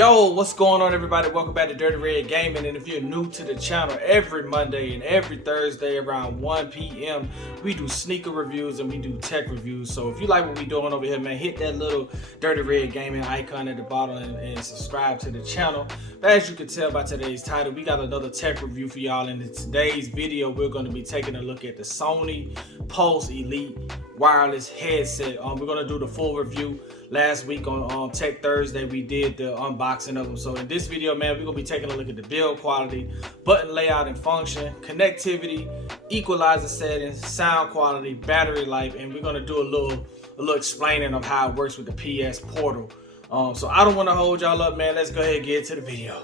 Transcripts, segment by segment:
Yo, what's going on, everybody? Welcome back to Dirty Red Gaming. And if you're new to the channel, every Monday and every Thursday around 1 p.m. we do sneaker reviews and we do tech reviews. So if you like what we're doing over here, man, hit that little Dirty Red Gaming icon at the bottom and subscribe to the channel. But as you can tell by today's title, we got another tech review for y'all. And in today's video, we're going to be taking a look at the Sony Pulse Elite wireless headset. We're going to do the full review. Last week on Tech Thursday, we did the unboxing of them. So in this video, man, we're gonna be taking a look at the build quality, button layout and function, connectivity, equalizer settings, sound quality, battery life, and we're gonna do a little explaining of how it works with the PS Portal. So I don't want to hold y'all up, man. Let's go ahead and get into the video.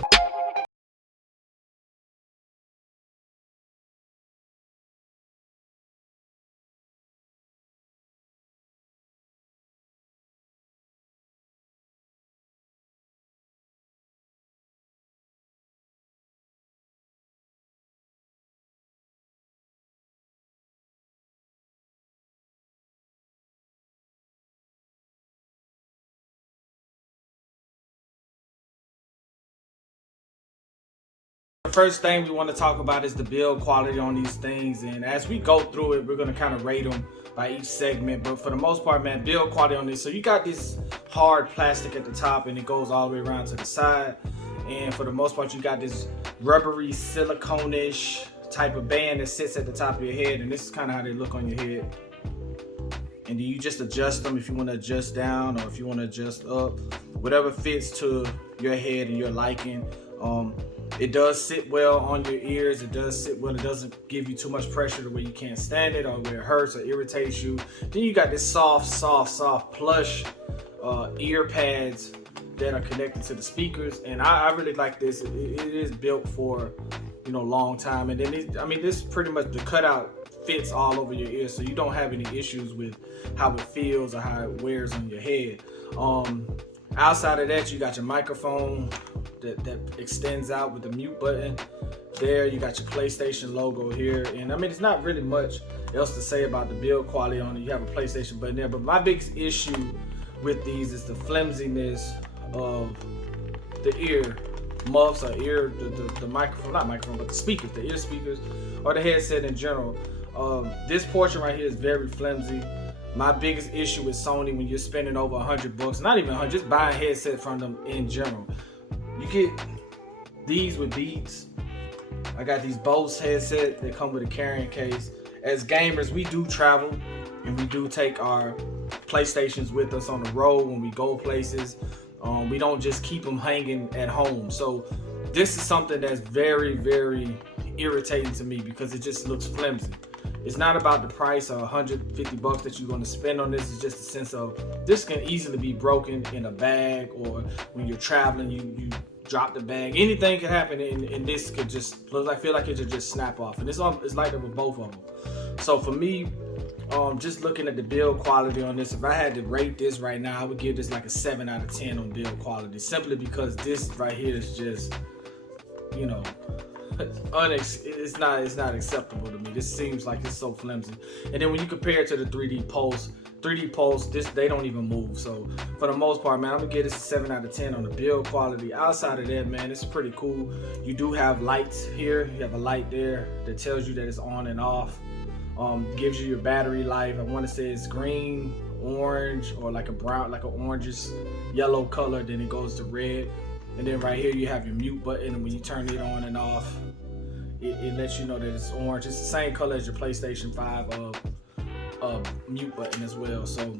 The first thing we want to talk about is the build quality on these things, and as we go through it, we're going to kind of rate them by each segment. But for the most part, man, build quality on this. So you got this hard plastic at the top and it goes all the way around to the side, and for the most part you got this rubbery silicone-ish type of band that sits at the top of your head, and this is kind of how they look on your head. And then you just adjust them if you want to adjust down or if you want to adjust up, whatever fits to your head and your liking. It does sit well on your ears. It does sit well. It doesn't give you too much pressure to where you can't stand it or where it hurts or irritates you. Then you got this soft plush ear pads that are connected to the speakers, and I really like this. It is built for, you know, long time. And then this pretty much, the cutout fits all over your ears, so you don't have any issues with how it feels or how it wears on your head. Outside of that, you got your microphone that extends out with the mute button there. You got your PlayStation logo here, and I mean, it's not really much else to say about the build quality on it. You have a PlayStation button there, but my biggest issue with these is the flimsiness of the ear muffs or the microphone, not microphone, but the speakers, the ear speakers or the headset in general. This portion right here is very flimsy. My biggest issue with Sony, when you're spending over $100, not even 100, just buying a headset from them in general, you get these with Beats. I got these Bose headsets that come with a carrying case. As gamers, we do travel and we do take our PlayStations with us on the road when we go places. We don't just keep them hanging at home. So this is something that's very, very irritating to me because it just looks flimsy. It's not about the price of $150 that you're going to spend on this. It's just a sense of this can easily be broken in a bag, or when you're traveling, you drop the bag. Anything can happen, and this could just I feel like it could just snap off. And it's like that with both of them. So for me, just looking at the build quality on this, if I had to rate this right now, I would give this like a 7 out of 10 on build quality, simply because this right here is just, you know, it's not acceptable to me. This seems like it's so flimsy. And then when you compare it to the 3D Pulse, they don't even move. So for the most part, man, I'm gonna give this a 7 out of 10 on the build quality. Outside of that, man, it's pretty cool. You do have lights here. You have a light there that tells you that it's on and off. Gives you your battery life. I want to say it's green, orange, or like a brown, like an orangish yellow color. Then it goes to red. And then right here you have your mute button, and when you turn it on and off, it lets you know that it's orange. It's the same color as your PlayStation 5 mute button as well. So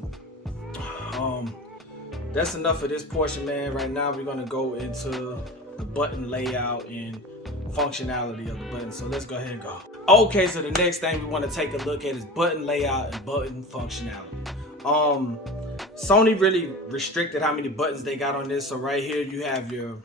that's enough for this portion, man. Right now we're gonna go into the button layout and functionality of the button. So let's go ahead and go. Okay, so the next thing we want to take a look at is button layout and button functionality. Sony really restricted how many buttons they got on this. So right here you have your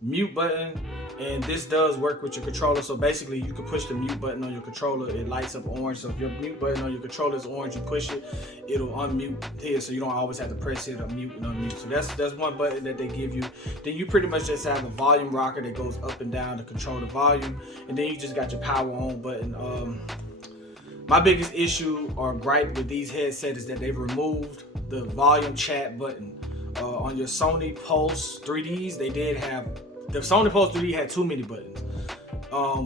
mute button, and this does work with your controller. So basically you can push the mute button on your controller, it lights up orange. So if your mute button on your controller is orange, you push it, it'll unmute here, so you don't always have to press it or mute and unmute. So that's one button that they give you. Then you pretty much just have a volume rocker that goes up and down to control the volume, and then you just got your power on button. My biggest issue or gripe with these headsets is that they've removed the volume chat button. On your Sony Pulse 3Ds, they did have, the Sony Pulse 3D had too many buttons.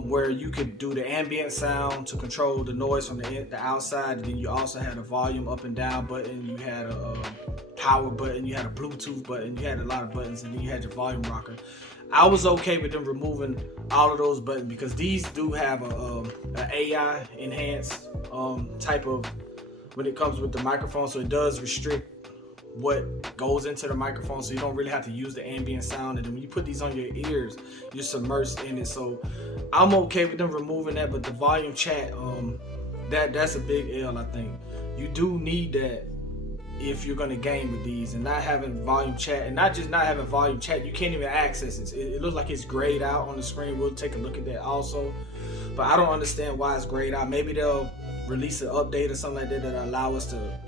Where you could do the ambient sound to control the noise from the outside. And then you also had a volume up and down button. You had a power button. You had a Bluetooth button. You had a lot of buttons, and then you had your volume rocker. I was okay with them removing all of those buttons because these do have a AI enhanced type of, when it comes with the microphone, so it does restrict what goes into the microphone, so you don't really have to use the ambient sound. And then when you put these on your ears, you're submersed in it. So I'm okay with them removing that, but the volume chat, that's a big L. I think you do need that if you're gonna game with these, and not having volume chat, and not just not having volume chat, you can't even access it. It looks like it's grayed out on the screen. We'll take a look at that also, but I don't understand why it's grayed out. Maybe they'll release an update or something like that that allow us to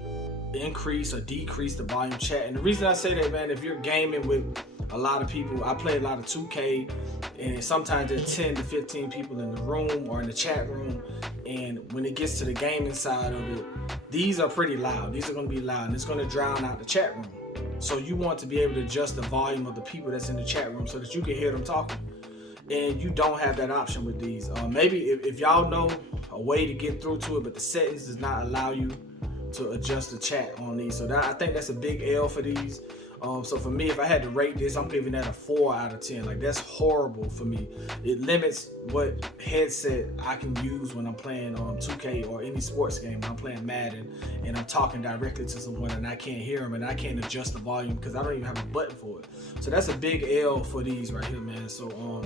increase or decrease the volume chat. And the reason I say that, man, if you're gaming with a lot of people, I play a lot of 2K, and sometimes there's 10 to 15 people in the room or in the chat room, and when it gets to the gaming side of it, these are pretty loud. These are going to be loud, and it's going to drown out the chat room. So you want to be able to adjust the volume of the people that's in the chat room so that you can hear them talking, and you don't have that option with these. Maybe if y'all know a way to get through to it, but the settings does not allow you to adjust the chat on these. So I think that's a big L for these. So for me, if I had to rate this, I'm giving that a 4 out of 10. Like, that's horrible for me. It limits what headset I can use when I'm playing 2K or any sports game. When I'm playing Madden and I'm talking directly to someone and I can't hear them and I can't adjust the volume because I don't even have a button for it. So that's a big L for these right here, man. So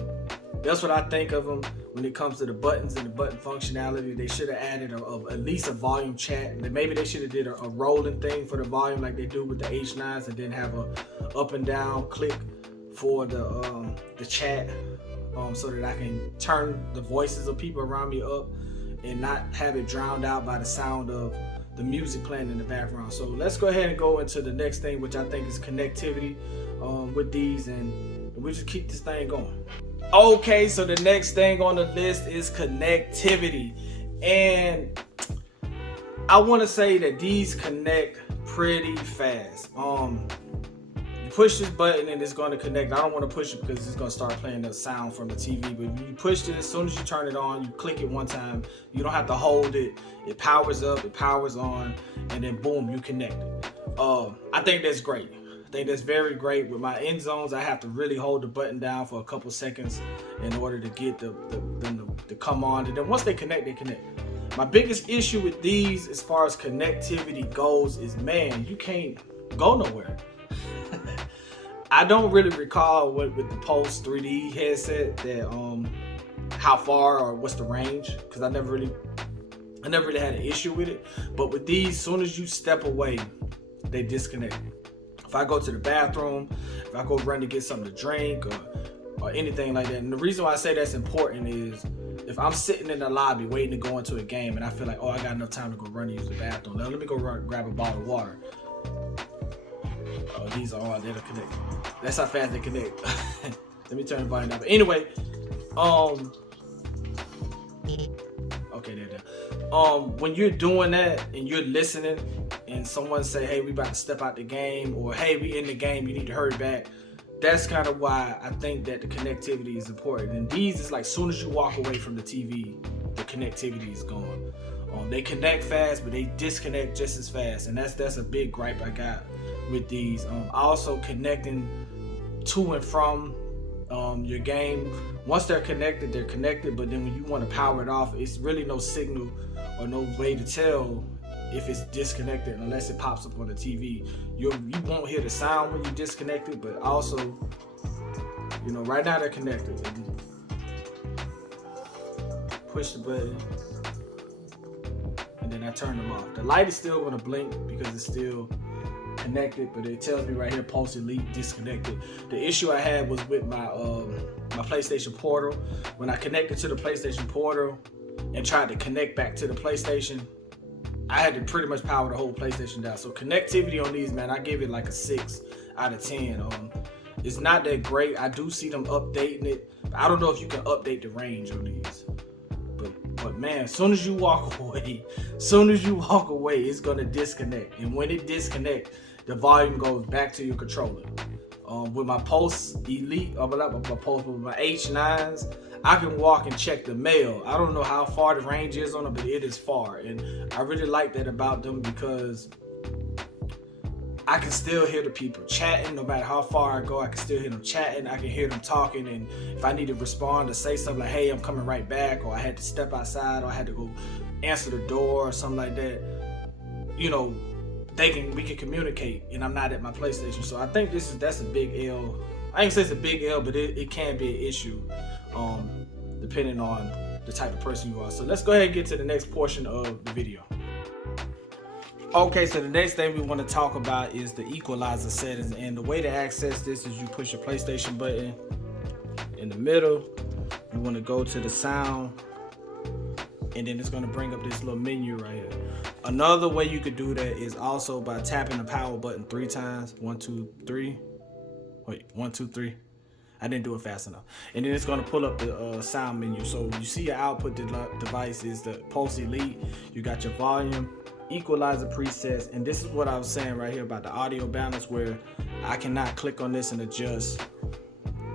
that's what I think of them when it comes to the buttons and the button functionality. They should have added at least a volume chat. Maybe they should have did a rolling thing for the volume like they do with the H9s, and then have a up and down click for the chat, so that I can turn the voices of people around me up and not have it drowned out by the sound of the music playing in the background. So let's go ahead and go into the next thing, which I think is connectivity with these, and we just keep this thing going. Okay, so the next thing on the list is connectivity, and I want to say that these connect pretty fast. You push this button and it's going to connect. I don't want to push it because it's going to start playing the sound from the TV, but when you push this, as soon as you turn it on, you click it one time, you don't have to hold it. It powers up, it powers on, and then boom, you connect it. I think that's great. I think that's very great. With my end zones, I have to really hold the button down for a couple seconds in order to get them to come on. And then once they connect, they connect. My biggest issue with these as far as connectivity goes is, man, you can't go nowhere. I don't really recall with the Pulse 3D headset that how far or what's the range, because I never really had an issue with it. But with these, as soon as you step away, they disconnect. If I go to the bathroom, if I go run to get something to drink or anything like that. And the reason why I say that's important is if I'm sitting in the lobby waiting to go into a game and I feel like, oh, I got enough time to go run and use the bathroom. Now let me go grab a bottle of water. Oh, these are all, they're connected. That's how fast they connect. Let me turn the volume down. But anyway, okay, there. When you're doing that and you're listening and someone say, hey, we about to step out the game, or hey, we in the game, you need to hurry back. That's kind of why I think that the connectivity is important. And these is like, soon as you walk away from the TV, the connectivity is gone. They connect fast, but they disconnect just as fast. And that's a big gripe I got with these. Also connecting to and from your game. Once they're connected, but then when you want to power it off, it's really no signal or no way to tell if it's disconnected unless it pops up on the TV. You won't hear the sound when you disconnect it, but also, you know, right now they're connected. Push the button, and then I turn them off. The light is still going to blink because it's still connected, but it tells me right here, Pulse Elite disconnected. The issue I had was with my my PlayStation Portal. When I connected to the PlayStation Portal and tried to connect back to the PlayStation, I had to pretty much power the whole PlayStation down. So connectivity on these, man, I give it like a 6 out of 10. It's not that great. I do see them updating it. I don't know if you can update the range on these. But man, as soon as you walk away, it's gonna disconnect. And when it disconnects, the volume goes back to your controller. With my Pulse Elite, with my H9s, I can walk and check the mail. I don't know how far the range is on them, but it is far. And I really like that about them because I can still hear the people chatting. No matter how far I go, I can still hear them chatting. I can hear them talking. And if I need to respond or say something like, hey, I'm coming right back, or I had to step outside, or I had to go answer the door or something like that, you know, we can communicate, and I'm not at my PlayStation. So I think that's a big L. I ain't say it's a big L, but it can be an issue, depending on the type of person you are. So let's go ahead and get to the next portion of the video. Okay, so the next thing we want to talk about is the equalizer settings, and the way to access this is you push your PlayStation button in the middle. You want to go to the sound, and then it's going to bring up this little menu right here. Another way you could do that is also by tapping the power button 3 times. 1, 2, 3. Wait, 1, 2, 3. I didn't do it fast enough. And then it's going to pull up the sound menu. So you see your output device is the Pulse Elite. You got your volume, equalizer presets, and this is what I was saying right here about the audio balance, where I cannot click on this and adjust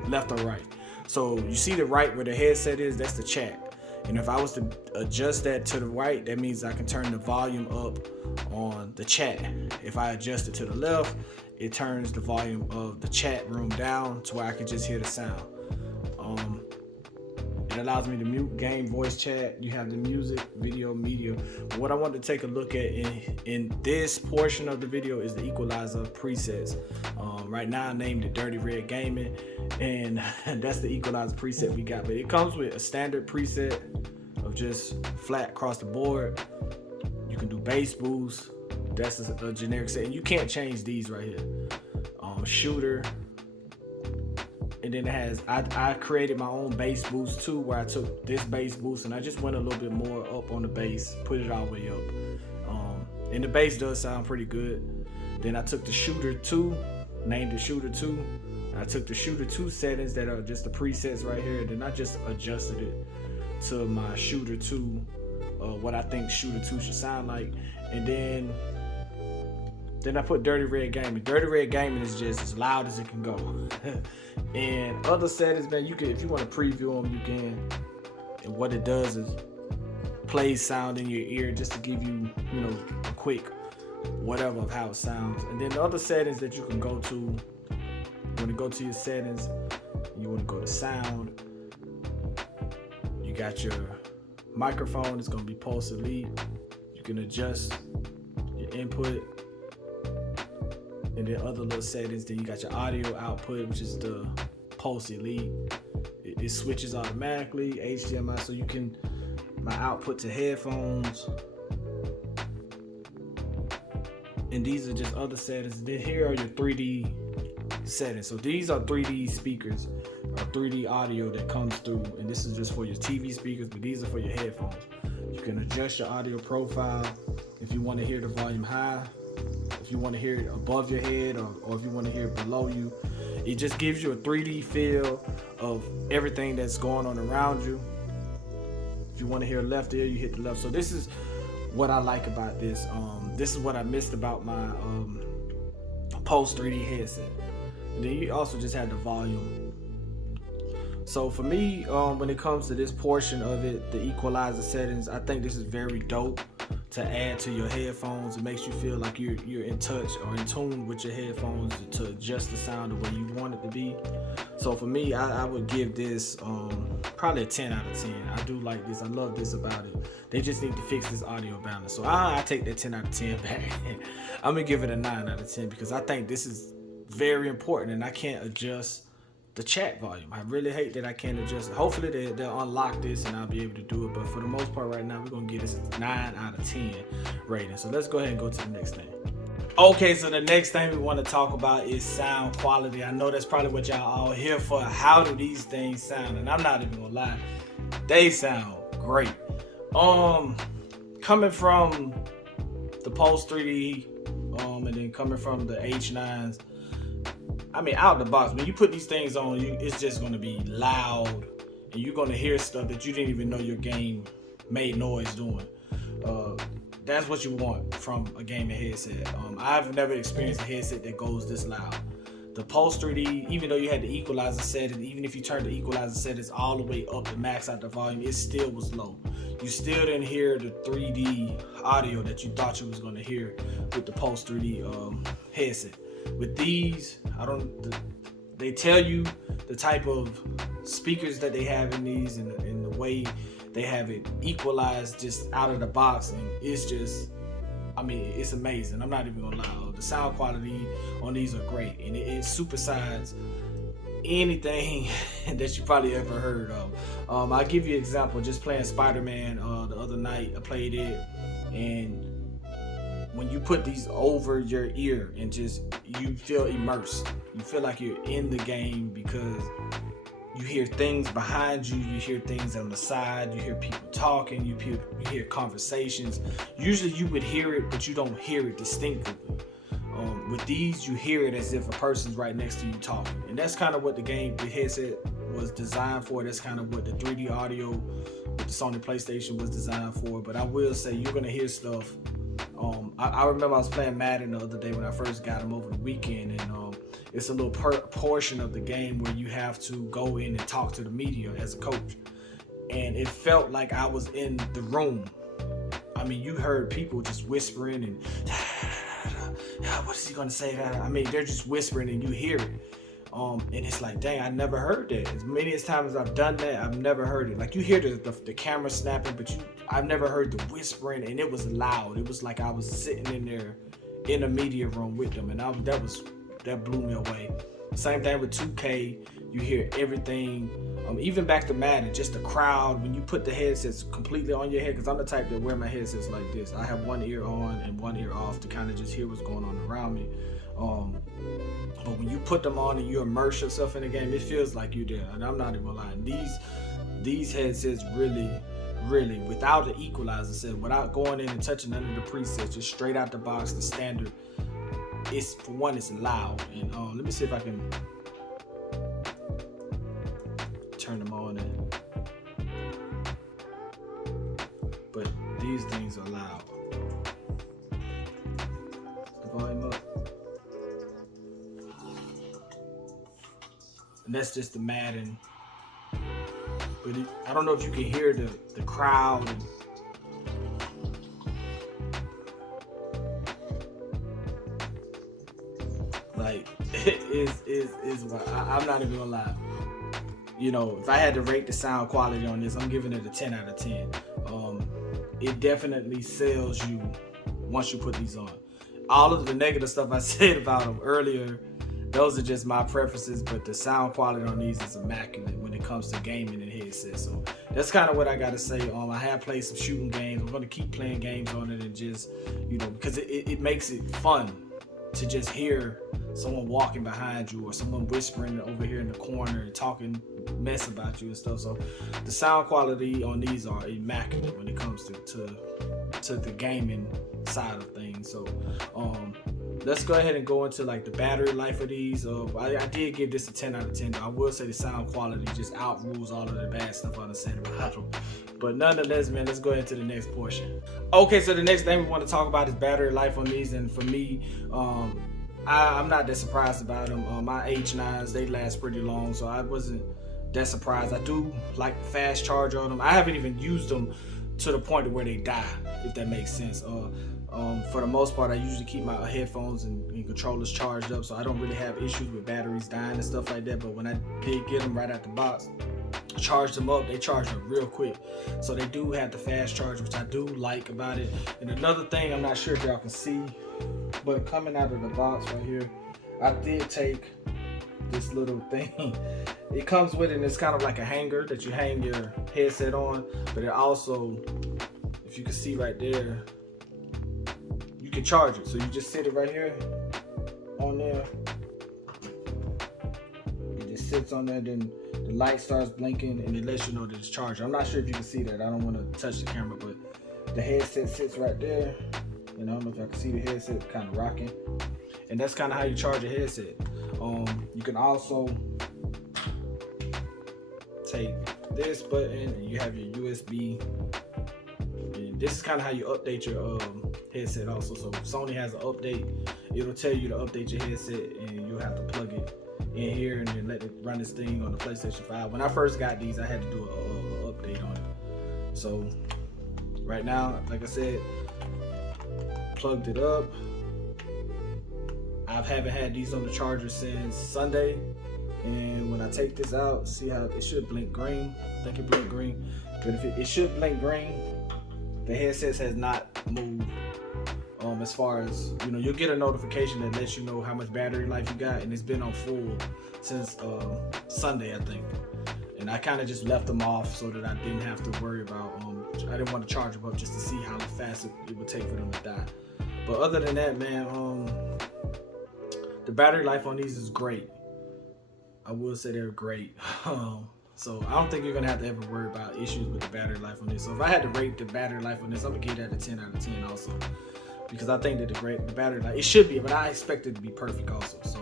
left or right. So you see the right where the headset is, that's the chat. And if I was to adjust that to the right, that means I can turn the volume up on the chat. If I adjust it to the left, it turns the volume of the chat room down to where I can just hear the sound. It allows me to mute game, voice chat. You have the music, video, media. But what I want to take a look at in this portion of the video is the equalizer presets. Right now I named it Dirty Red Gaming, and that's the equalizer preset we got. But it comes with a standard preset of just flat across the board. You can do bass boost. That's a generic set, and you can't change these right here. Shooter. And then it has, I created my own bass boost too, where I took this bass boost and I just went a little bit more up on the bass, put it all the way up. And the bass does sound pretty good. Then I took the Shooter 2, named it Shooter 2. I took the Shooter 2 settings that are just the presets right here, and then I just adjusted it to my Shooter 2, what I think Shooter 2 should sound like. And then I put Dirty Red Gaming. Dirty Red Gaming is just as loud as it can go. And other settings, man, you can, if you want to preview them, you can. And what it does is plays sound in your ear just to give you, you know, a quick whatever of how it sounds. And then the other settings that you can go to, you want to go to your settings, you want to go to sound. You got your microphone, it's going to be Pulse Elite. You can adjust your input. And then other little settings. Then you got your audio output, which is the Pulse Elite. It switches automatically, HDMI, so you can, my output to headphones. And these are just other settings. Then here are your 3D settings. So these are 3D speakers or 3D audio that comes through. And this is just for your TV speakers, but these are for your headphones. You can adjust your audio profile if you want to hear the volume high. If you want to hear it above your head, or if you want to hear it below you. It just gives you a 3D feel of everything that's going on around you. If you want to hear left ear, you hit the left. So this is what I like about this. This is what I missed about my Pulse 3D headset. And then you also just have the volume. So for me, when it comes to this portion of it, the equalizer settings, I think this is very dope to add to your headphones. It makes you feel like you're in touch or in tune with your headphones to adjust the sound the way you want it to be. So for me, I would give this probably a 10 out of 10. I do like this. I love this about it. They just need to fix this audio balance. So I take that 10 out of 10 back. I'm gonna give it a 9 out of 10 because I think this is very important, and I can't adjust the chat volume. I really hate that I can't adjust it. Hopefully they'll unlock this and I'll be able to do it. But for the most part right now, we're gonna get this 9 out of 10 rating. So let's go ahead and go to the next thing. Okay, so the next thing we want to talk about is sound quality. I know that's probably what y'all all here for. How do these things sound? And I'm not even gonna lie, they sound great. Coming from the Pulse 3D, and then coming from the H9s, I mean, out the box, when you put these things on, it's just going to be loud, and you're going to hear stuff that you didn't even know your game made noise doing. that's what you want from a gaming headset. I've never experienced a headset that goes this loud. The Pulse 3D, even though you had the equalizer set, and even if you turned the equalizer settings all the way up to max out the volume, it still was low. You still didn't hear the 3D audio that you thought you was gonna hear with the Pulse 3D headset. With these, they tell you the type of speakers that they have in these, and the way they have it equalized just out of the box, and it's just, I mean, it's amazing. I'm not even gonna lie. The sound quality on these are great, and it supersides anything that you probably ever heard of. I'll give you an example. Just playing Spider-Man the other night, I played it, and when you put these over your ear and just, you feel immersed. You feel like you're in the game, because you hear things behind you, you hear things on the side, you hear people talking, you hear conversations. Usually you would hear it, but you don't hear it distinctly. With these, you hear it as if a person's right next to you talking. And that's kind of what the headset was designed for. That's kind of what the 3D audio with the Sony Playstation was designed for. But I will say, you're gonna hear stuff. I remember I was playing Madden the other day when I first got them over the weekend, and it's a little portion of the game where you have to go in and talk to the media as a coach. And it felt like I was in the room. I mean, you heard people just whispering and what is he gonna say? I mean, they're just whispering and you hear it. And it's like, dang, I never heard that. As many as times as I've done that, I've never heard it. Like, you hear the camera snapping, but I've never heard the whispering, and it was loud. It was like I was sitting in there in a media room with them, and that blew me away. Same thing with 2K. You hear everything. Even back to Madden, just the crowd, when you put the headsets completely on your head, because I'm the type that wear my headsets like this. I have one ear on and one ear off to kind of just hear what's going on around me. But when you put them on and you immerse yourself in the game, it feels like you're there. And I'm not even lying. These headsets really, without the equalizer set, without going in and touching none of the presets, just straight out the box, the standard, it's, for one, it's loud. And let me see if I can turn them on. But these things are loud. The volume up. And that's just the Madden. But I don't know if you can hear the crowd. Like, it is I'm not even gonna lie. You know, if I had to rate the sound quality on this, I'm giving it a 10 out of 10. It definitely sells you once you put these on. All of the negative stuff I said about them earlier, those are just my preferences, but the sound quality on these is immaculate when it comes to gaming and headsets. So that's kind of what I got to say. I have played some shooting games. I'm going to keep playing games on it, and just, you know, because it makes it fun to just hear someone walking behind you or someone whispering over here in the corner and talking mess about you and stuff. So the sound quality on these are immaculate when it comes to the gaming side of things. So let's go ahead and go into like the battery life of these. I did give this a 10 out of 10. I will say the sound quality just outrules all of the bad stuff I said about them. But nonetheless, man, let's go into the next portion. Okay, so the next thing we want to talk about is battery life on these. And for me, I'm not that surprised about them. My H9s, they last pretty long, so I wasn't that surprised. I do like fast charge on them. I haven't even used them to the point of where they die, if that makes sense. For the most part, I usually keep my headphones and controllers charged up, so I don't really have issues with batteries dying and stuff like that. But when I did get them right out the box, charge them up, they charge up real quick. So they do have the fast charge, which I do like about it. And another thing, I'm not sure if y'all can see, but coming out of the box right here, I did take this little thing. It comes with it, and it's kind of like a hanger that you hang your headset on, but it also, if you can see right there, you can charge it. So you just sit it right here on there. It just sits on there, then the light starts blinking and it lets you know that it's charged. I'm not sure if you can see that. I don't want to touch the camera, but the headset sits right there. And I don't know if y'all can see the headset kind of rocking. And that's kind of how you charge a headset. You can also take this button and you have your USB. And this is kind of how you update your headset also. So if Sony has an update, it'll tell you to update your headset, and you'll have to plug it in here and then let it run this thing on the PlayStation 5. When I first got these, I had to do an update on it. So right now, like I said, plugged it up. I haven't had these on the charger since Sunday, and when I take this out, see how it should blink green. I think it blinked green, but if it should blink green, the headset has not moved. As far as, you know, you'll get a notification that lets you know how much battery life you got, and it's been on full since Sunday, I think. And I kind of just left them off so that I didn't have to worry about, I didn't want to charge them up just to see how fast it would take for them to die. But other than that, man, the battery life on these is great. I will say they're great. So I don't think you're gonna have to ever worry about issues with the battery life on this. So if I had to rate the battery life on this, I'm gonna give that a 10 out of 10 also. Because I think that the battery life, it should be, but I expect it to be perfect also. So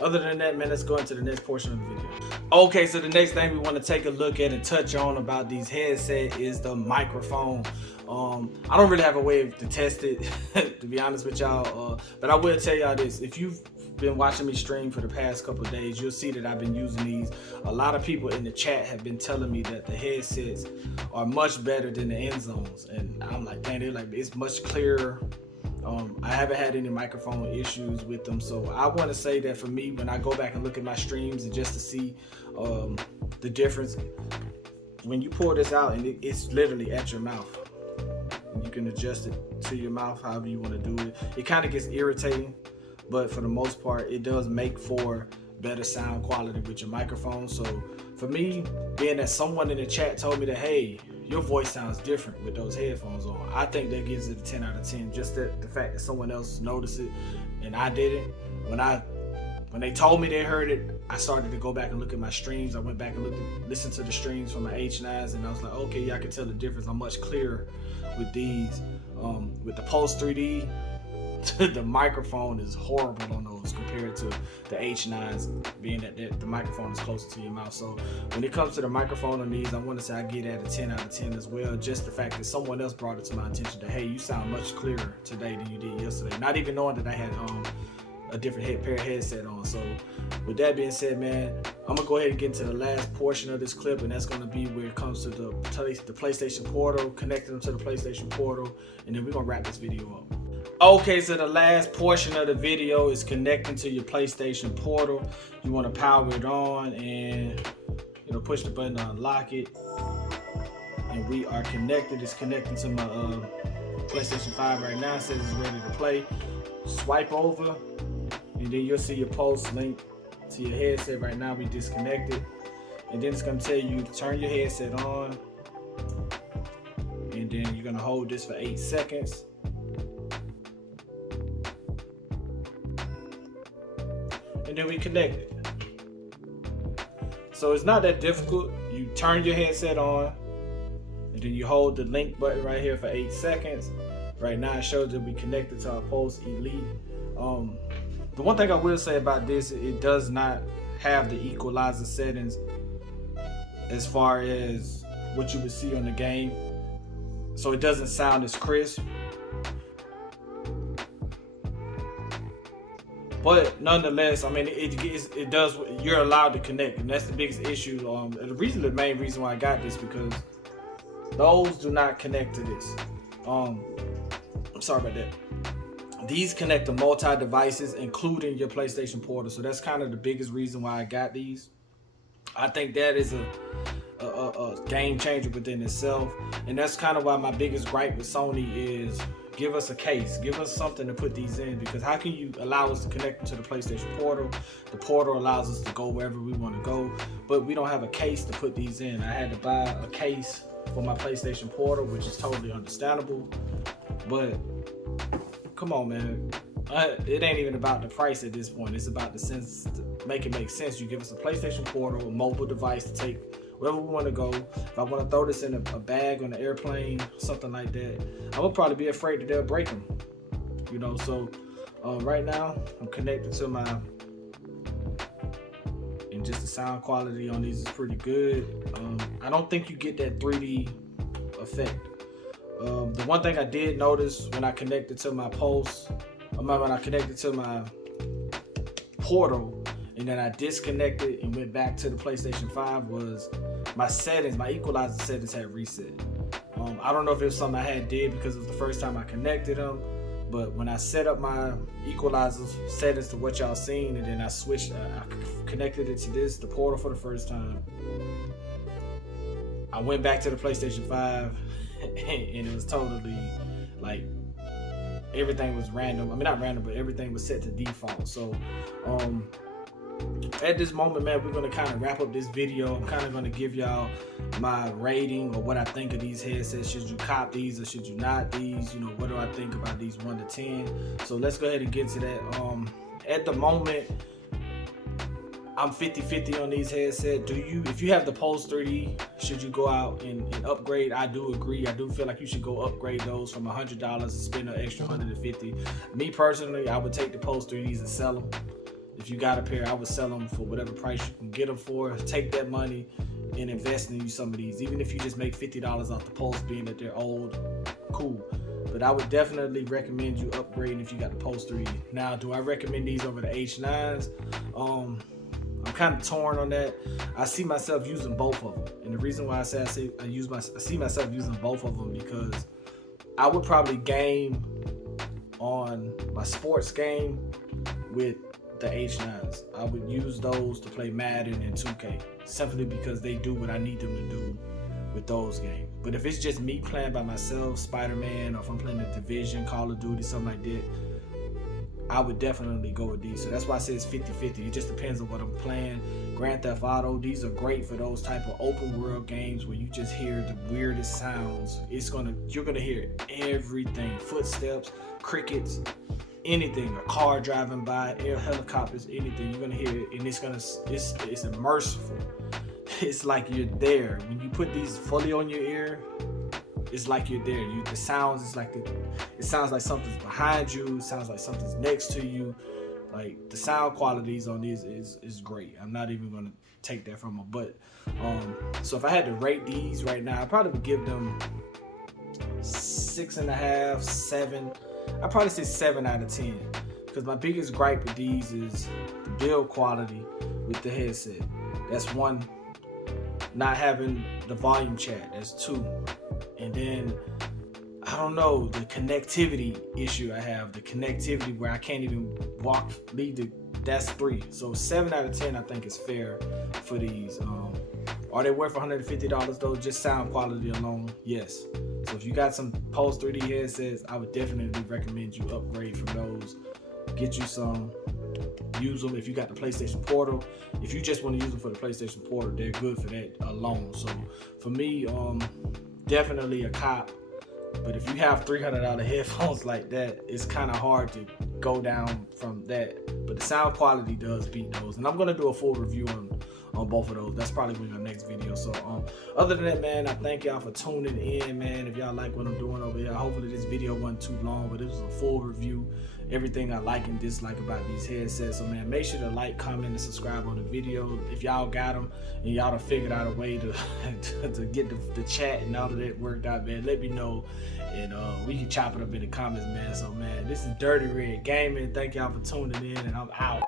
other than that, man, let's go into the next portion of the video. Okay, so the next thing we want to take a look at and touch on about these headsets is the microphone. I don't really have a way to test it, to be honest with y'all, but I will tell y'all this. If you've been watching me stream for the past couple of days, you'll see that I've been using these. A lot of people in the chat have been telling me that the headsets are much better than the end zones, and I'm like, dang, they're like, it's much clearer. I haven't had any microphone issues with them, so I want to say that for me, when I go back and look at my streams and just to see the difference, when you pull this out and it's literally at your mouth, you can adjust it to your mouth however you want to do it. It kind of gets irritating, but for the most part, it does make for better sound quality with your microphone. So for me, being that someone in the chat told me that, hey, your voice sounds different with those headphones on, I think that gives it a 10 out of 10. Just the fact that someone else noticed it and I didn't. When they told me they heard it, I started to go back and look at my streams. I went back and listened to the streams from my H9s, and I was like, okay, yeah, I can tell the difference. I'm much clearer with these. With the Pulse 3D, the microphone is horrible on those compared to the H9s, being that the microphone is closer to your mouth. So when it comes to the microphone on these, I want to say I get at a 10 out of 10 as well. Just the fact that someone else brought it to my attention that, hey, you sound much clearer today than you did yesterday. Not even knowing that I had a different pair of headset on. So with that being said, man, I'm gonna go ahead and get into the last portion of this clip, and that's gonna be where it comes to the PlayStation Portal, connecting them to the PlayStation Portal, and then we're gonna wrap this video up. Okay, so the last portion of the video is connecting to your PlayStation Portal. You want to power it on and, you know, push the button to unlock it, and we are connected. It's connecting to my PlayStation 5 right now. It says it's ready to play. Swipe over, and then you'll see your Pulse link to your headset. Right now we disconnected, and then it's going to tell you to turn your headset on, and then you're going to hold this for 8 seconds. And then we connect it. So it's not that difficult. You turn your headset on, and then you hold the link button right here for 8 seconds. Right now it shows that we connected to our Pulse Elite. The one thing I will say about this, it does not have the equalizer settings as far as what you would see on the game. So it doesn't sound as crisp. But nonetheless, I mean, it does. You're allowed to connect, and that's the biggest issue. The main reason why I got this, because those do not connect to this. I'm sorry about that. These connect to multi-devices, including your PlayStation Portal. So that's kind of the biggest reason why I got these. I think that is a game changer within itself, and that's kind of why my biggest gripe with Sony is, give us a case, give us something to put these in, because how can you allow us to connect to the PlayStation Portal? The Portal allows us to go wherever we want to go, but we don't have a case to put these in. I had to buy a case for my PlayStation Portal, which is totally understandable, but come on, man. It ain't even about the price at this point. It's about the sense, to make it make sense. You give us a PlayStation Portal, a mobile device to take wherever we want to go. If I want to throw this in a bag on the airplane, something like that, I would probably be afraid that they'll break them. You know, so right now I'm connected to my, and just the sound quality on these is pretty good. I don't think you get that 3D effect The one thing I did notice when I connected to my Pulse, when I connected to my Portal, and then I disconnected and went back to the PlayStation 5 was my settings, my equalizer settings had reset. I don't know if it was something I had did because it was the first time I connected them, but when I set up my equalizer settings to what y'all seen, and then I switched, I connected it to the Portal for the first time. I went back to the PlayStation 5 and it was totally like everything was random. I mean, not random, but everything was set to default. So at this moment, man, we're gonna kind of wrap up this video. I'm kind of gonna give y'all my rating or what I think of these headsets. Should you cop these or should you not these? You know, what do I think about these 1 to 10? So let's go ahead and get to that. At the moment, I'm 50-50 on these headsets. If you have the Pulse 3D, should you go out and upgrade? I do agree. I do feel like you should go upgrade those from $100 and spend an extra $150. Me personally, I would take the Pulse 3Ds and sell them. If you got a pair, I would sell them for whatever price you can get them for. Take that money and invest in you some of these. Even if you just make $50 off the Pulse, being that they're old, cool. But I would definitely recommend you upgrading if you got the Pulse 3D. Now, do I recommend these over the H9s? I'm kind of torn on that. I see myself using both of them, and the reason why I say I see myself using both of them because I would probably game on my sports game with the H9s. I would use those to play Madden and 2K simply because they do what I need them to do with those games. But if it's just me playing by myself, Spider-Man, or if I'm playing the Division, Call of Duty, something like that, I would definitely go with these. So that's why I say it's 50-50. It just depends on what I'm playing. Grand Theft Auto, these are great for those type of open world games where you just hear the weirdest sounds. You're gonna hear everything. Footsteps, crickets, anything, a car driving by, air helicopters, anything. You're gonna hear it, and it's immersive. It's like you're there. When you put these fully on your ear, it's like you're there. The sounds, it sounds like something's behind you. It sounds like something's next to you. Like the sound qualities on these is great. I'm not even gonna take that from them. But so if I had to rate these right now, I probably would give them 6.5, 7. I'd probably say 7 out of 10. Because my biggest gripe with these is the build quality with the headset. That's one. Not having the volume chat. That's 2. And then, I don't know, the connectivity issue I have. The connectivity where I can't even that's 3. So 7 out of 10 I think is fair for these. Are they worth $150 though? Just sound quality alone? Yes. So if you got some Pulse 3D headsets, I would definitely recommend you upgrade from those. Get you some. Use them if you got the PlayStation Portal. If you just want to use them for the PlayStation Portal, they're good for that alone. So for me, definitely a cop. But if you have $300 headphones like that, it's kind of hard to go down from that. But the sound quality does beat those. And I'm going to do a full review on both of those. That's probably going to be my next video. So other than that, man, I thank y'all for tuning in, man. If y'all like what I'm doing over here, hopefully this video wasn't too long, but it was a full review. Everything I like and dislike about these headsets. So man, make sure to like, comment, and subscribe on the video. If y'all got them and y'all done figured out a way to to get the chat and all of that worked out, man, let me know, and we can chop it up in the comments, man. So man, this is Dirty Red Gaming. Thank y'all for tuning in, and I'm out.